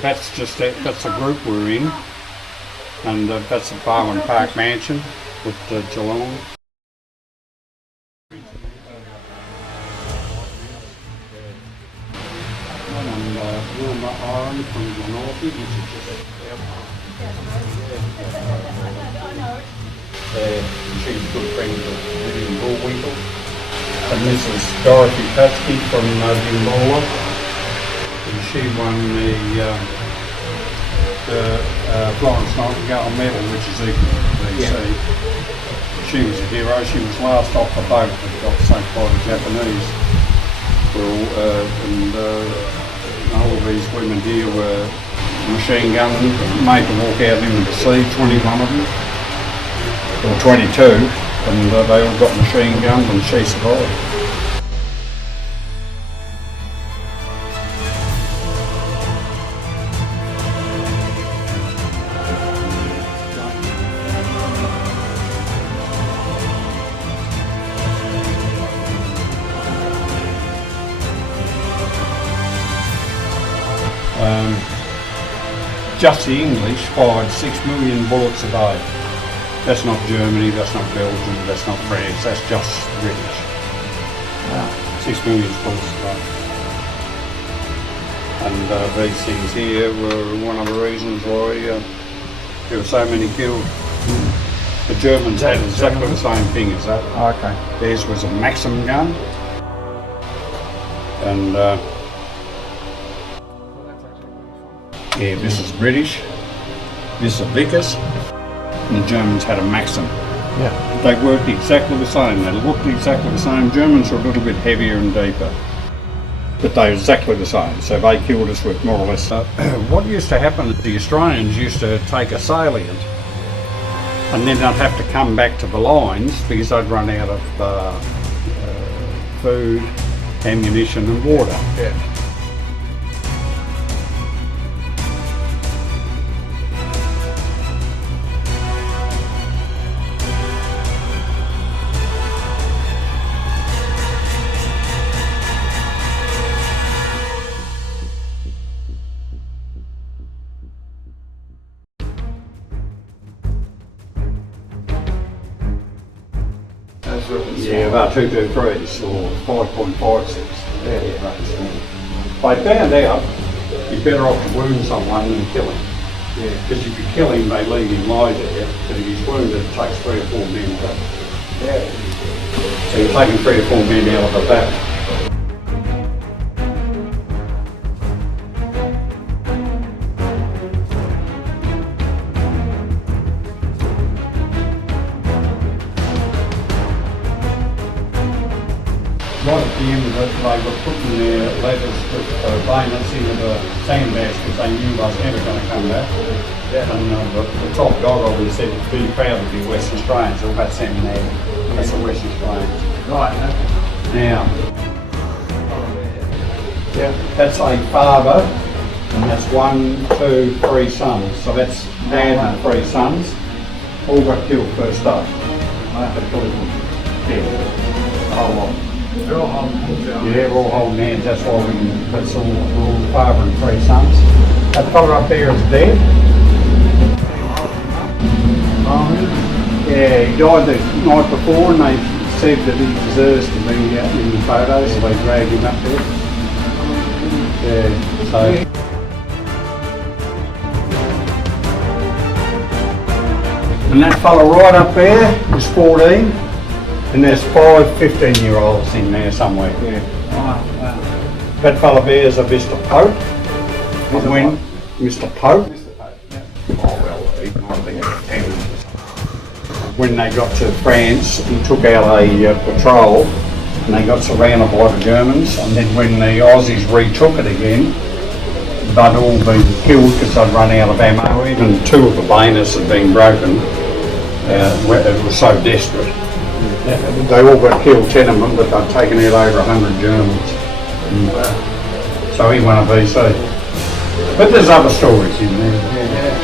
That's a group we're in, and that's the Barwon Park Mansion with Geelong. And Wilma Oren from Glenorchy, which is just she's a good friend of Vivian Bullwinkle. And this is Dorothy Patsky from Dimbola. And she won the Florence Nightingale medal, which is equal to BC. Yeah. She was a hero. She was last off the boat that got sunk by the Japanese. All of these women here were machine gunned, made to walk out into the sea, 21 of them, or 22, and they all got machine gunned and she survived. Just the English fired 6 million bullets a day. That's not Germany, that's not Belgium, that's not France, that's just British. Wow. 6 million bullets a day. And these things here were one of the reasons why there were so many killed. The Germans had exactly the same thing as that. Okay. Theirs was a Maxim gun. And yeah, this is British, this is a Vickers, and the Germans had a Maxim. Yeah. They worked exactly the same, they looked exactly the same. Germans were a little bit heavier and deeper, but they were exactly the same, so they killed us with more or less. What used to happen is the Australians used to take a salient, and then they'd have to come back to the lines because they'd run out of food, ammunition and water. Yeah. Yeah, about 223s or 5.56. Yeah. They found out you're better off to wound someone than kill him. Yeah. Because if you kill him, they leave him lie there. But if he's wounded, it takes 3 or 4 men to. Yeah. So you're taking 3 or 4 men out of the battle. Right at the end of it, they were putting their letters with bayonets into the sandbags because they knew I was never going to come back. Yeah. And the top dog always said, be proud to be Western Australians, all about Sam and Adam. That's the Western Australians. Right. Now, yeah, that's a father, and that's 1, 2, 3 sons. So that's dad and 3 sons, all got killed first day. I have to put it in. The whole lot. They're all holding hands. Yeah, we're all holding hands, that's why that's all father and 3 sons. That fella up there is dead. Yeah, he died the night before and they said that he deserves to be in the photos, so they dragged him up there. Yeah, so. And that fella right up there is 14. And there's 5 15-year-olds in there somewhere. Yeah. Wow. That fella there is a Mr. Pope. Mr. Pope. Yeah. Oh well, he might have been 10. When they got to France, he took out a patrol and they got surrounded by the Germans. And then when the Aussies retook it again, they'd all been killed because they'd run out of ammo. Even 2 of the bayonets had been broken. It was so desperate. They all got killed, 10 of them, but they'd taken out over 100 Germans. So he won a VC. But there's other stories in there. Yeah.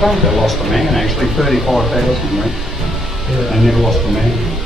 don't think they lost a man actually, 35,000 went. Yeah. They never lost a man.